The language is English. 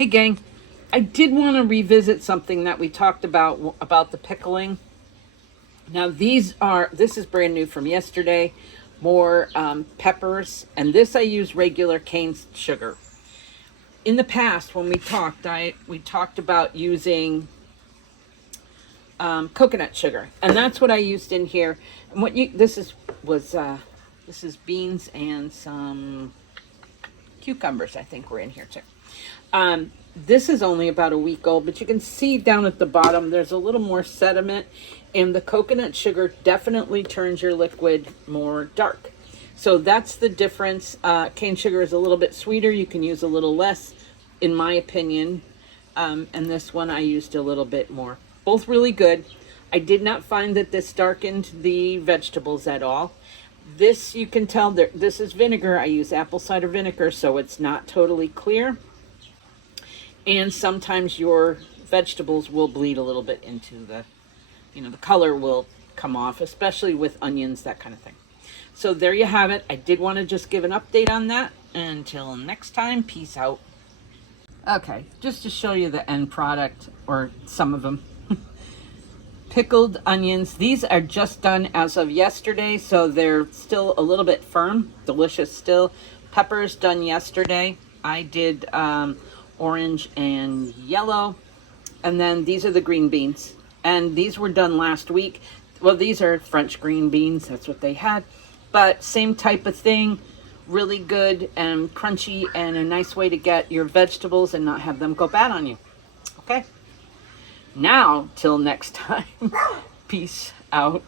Hey gang, I did want to revisit something that we talked about the pickling. Now this is brand new from yesterday. More peppers, and this I use regular cane sugar. In the past, when we talked about using coconut sugar, and that's what I used in here. And what you this is beans and some cucumbers. I think were in here too. This is only about a week old, but you can see down at the bottom there's a little more sediment, and the coconut sugar definitely turns your liquid more dark. So that's the difference. Cane sugar is a little bit sweeter. You can use a little less, in my opinion. And this one I used a little bit more. Both really good. I did not find that this darkened the vegetables at all. This, you can tell, this is vinegar. I use apple cider vinegar, so it's not totally clear. And sometimes your vegetables will bleed a little bit into the color will come off, especially with onions, that kind of thing. So there you have it. I did want to just give an update on that. Until next time, peace out. Okay, just to show you the end product, or some of them. Pickled onions. These are just done as of yesterday, so they're still a little bit firm. Delicious still. Peppers done yesterday. I did orange and yellow. And then these are the green beans. And these were done last week. Well, these are French green beans. That's what they had. But same type of thing. Really good and crunchy, and a nice way to get your vegetables and not have them go bad on you. Okay? Now, till next time, peace out.